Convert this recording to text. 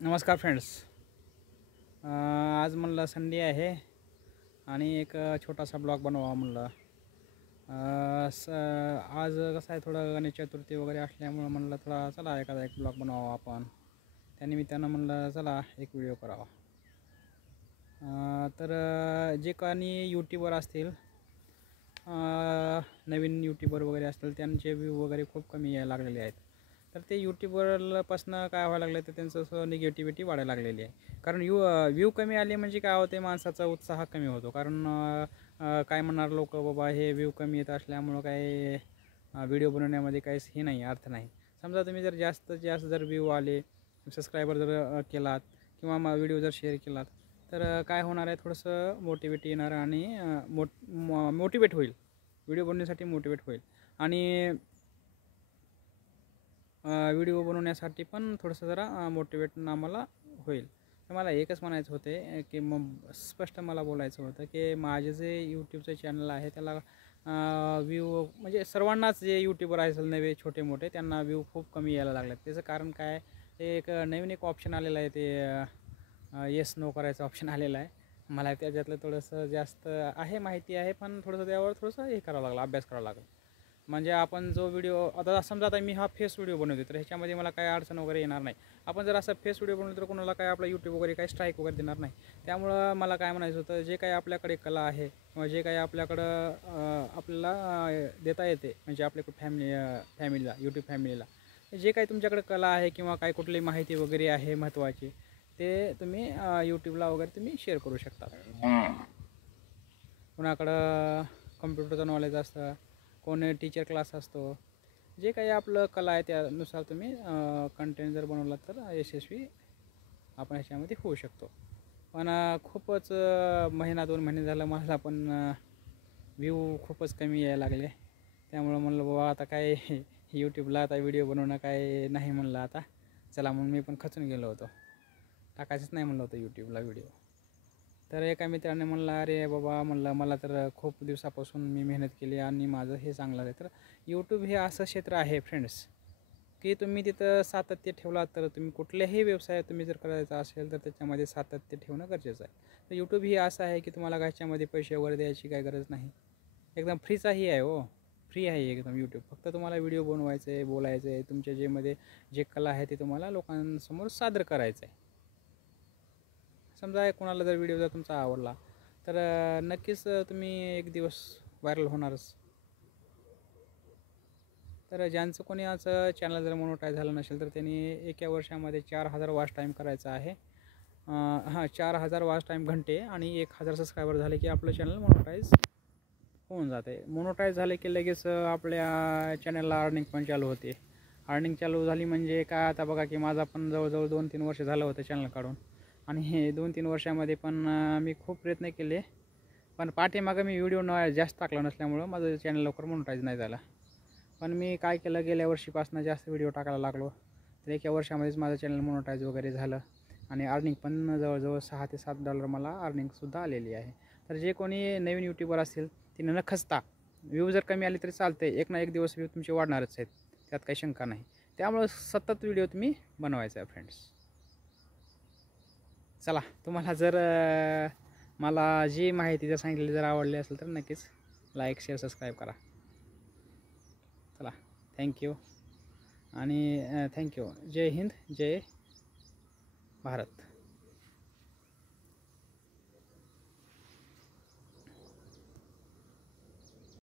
नमस्कार फ्रेंड्स. आज म्हणलं संडे आहे आणि एक छोटासा ब्लॉग बनवावा म्हणलं. आज कसं आहे, थोडं गणेश चतुर्थी वगैरे असल्यामुळं म्हणलं थोडा चला एखादा एक ब्लॉग बनवावा आपण. त्यानिमित्तानं म्हणलं चला एक व्हिडिओ करावा. तर जे कोणी यूट्यूबर असतील, नवीन यूट्यूबर वगैरे असतील, त्यांचे व्ह्यू वगैरे खूप कमी यायला लागलेले आहेत. तर ते यूट्यूबरपासनं काय व्हायला लागलं, तर त्यांचं असं निगेटिव्हिटी वाढायला लागलेली आहे. कारण व्ह्यू कमी आले म्हणजे काय होते, माणसाचा उत्साह कमी होतो. कारण काय म्हणणार लोक, बाबा हे व्ह्यू कमी येत असल्यामुळं काय व्हिडिओ बनवण्यामध्ये काहीच हे नाही, अर्थ नाही. समजा तुम्ही जर जास्तीत जास्त जर व्ह्यू आले, सबस्क्रायबर जर केलात किंवा व्हिडिओ जर शेअर केलात, तर काय होणार आहे, थोडंसं मोटिवेट येणार आणि मोटिवेट होईल, व्हिडिओ बनवण्यासाठी मोटिवेट होईल. आणि व्हिडिओ बनवण्यासाठी पण थोडंसं जरा मोटिवेट आम्हाला होईल. तर मला एकच म्हणायचं होते की मग स्पष्ट मला बोलायचं होतं की माझे जे यूट्यूबचं चॅनल आहे त्याला व्ह्यू म्हणजे सर्वांनाच, जे यूट्यूबर असेल नवे छोटे मोठे, त्यांना व्ह्यू खूप कमी यायला लागले. त्याचं कारण काय, ते एक नवीन एक ऑप्शन आलेलं आहे, ते येस नो करायचं ऑप्शन आलेलं आहे. मला त्याच्यातलं थोडंसं जास्त आहे, माहिती आहे, पण थोडंसं त्यावर थोडंसं हे करावं लागलं, अभ्यास करावा लागेल. म्हणजे आपण जो व्हिडिओ आता समजा, आता मी हा फेस व्हिडिओ बनवतो, तर ह्याच्यामध्ये मला काही अडचण वगैरे येणार नाही. आपण जर असा फेस व्हिडिओ बनवलं तर कोणाला काय आपला यूट्यूब वगैरे काही स्ट्राईक वगैरे देणार नाही. त्यामुळं मला काय म्हणायचं होतं, जे काही आपल्याकडे कला आहे किंवा जे काही आपल्याकडं आपल्याला देता येते, म्हणजे आपल्या फॅमिलीला, यूट्यूब फॅमिलीला जे काही तुमच्याकडे कला आहे किंवा काही कुठली माहिती वगैरे आहे महत्त्वाची, ते तुम्ही यूट्यूबला वगैरे तुम्ही शेअर करू शकता. कुणाकडं कम्प्युटरचं नॉलेज असतं, कोण टीचर क्लास असतो, जे काही आपलं कला आहे त्यानुसार तुम्ही कंटेंट जर बनवला तर यशस्वी आपण ह्याच्यामध्ये होऊ शकतो. पण खूपच महिना 2 महिने झालं मला पण व्ह्यू खूपच कमी यायला लागले. त्यामुळं म्हणलं बाबा आता काय यूट्यूबला आता व्हिडिओ बनवणं काय नाही म्हणलं आता. चला मग मी पण खचून गेलो होतो, टाकायचंच नाही म्हणलं होतं यूट्यूबला व्हिडिओ. तर एका मित्राने म्हणलं, अरे बाबा म्हणलं, मला तर खूप दिवसापासून मी मेहनत केली आणि माझं हे चांगलं आहे. तर यूट्यूब हे असं क्षेत्र आहे फ्रेंड्स, की तुम्ही तिथं सातत्य ठेवलात तर तुम्ही कुठल्याही व्यवसाय तुम्ही जर करायचा असेल तर त्याच्यामध्ये सातत्य ठेवणं गरजेचं आहे. तर यूट्यूब ही असं आहे की तुम्हाला ह्याच्यामध्ये पैसे वगैरे द्यायची काही गरज नाही, एकदम फ्रीचाही आहे. हो, फ्री आहे एकदम यूट्यूब. फक्त तुम्हाला व्हिडिओ बनवायचं आहे, बोलायचं आहे, तुमच्या जे कला आहे ते तुम्हाला लोकांसमोर सादर करायचं आहे. समजा कोणाला जर व्हिडिओ जर तुमचा आवडला तर नक्कीच तुम्ही एक दिवस व्हायरल होणारच. तर ज्यांचं कोणी असं चॅनल जर मोनोटाईज झालं नसेल तर त्यांनी एका वर्षामध्ये 4000 वॉच टाईम करायचा आहे. 4000 वॉच टाईम घंटे आणि 1000 सबस्क्रायबर झाले की आपलं चॅनल मोनोटाईज होऊन जाते. मोनोटाईज झाले की लगेच आपल्या चॅनलला अर्निंग पण चालू होते. अर्निंग चालू झाली म्हणजे काय, आता बघा की माझा पण जवळजवळ 2-3 वर्ष झालं होतं चॅनल काढून. आणि हे 2-3 वर्षामध्ये पण मी खूप प्रयत्न केले, पण पाठीमागं मी व्हिडिओ जास्त टाकला नसल्यामुळं माझं चॅनल लवकर मोनोटाईज नाही झालं. पण मी काय केलं, गेल्या वर्षीपासून जास्त व्हिडिओ टाकायला लागलो, तर एका वर्षामध्येच माझं चॅनल मोनोटाईज वगैरे झालं आणि अर्निंग पण जवळजवळ $6 ते $7 मला अर्निंगसुद्धा आलेली आहे. तर जे कोणी नवीन यूट्यूबर असतील तिने न खचता, व्ह्यू जर कमी आले तरी चालते, एक ना एक दिवस व्ह्यू तुमचे वाढणारच आहेत, त्यात काही शंका नाही. त्यामुळं सतत व्हिडिओ तुम्ही बनवायचा आहे फ्रेंड्स. चला, तुम्हाला जर मला जी माहिती जर सांगितली जर आवडली असेल तर नक्कीच लाईक, शेअर, सबस्क्राईब करा. चला, थँक्यू आणि थँक्यू. जय हिंद, जय भारत.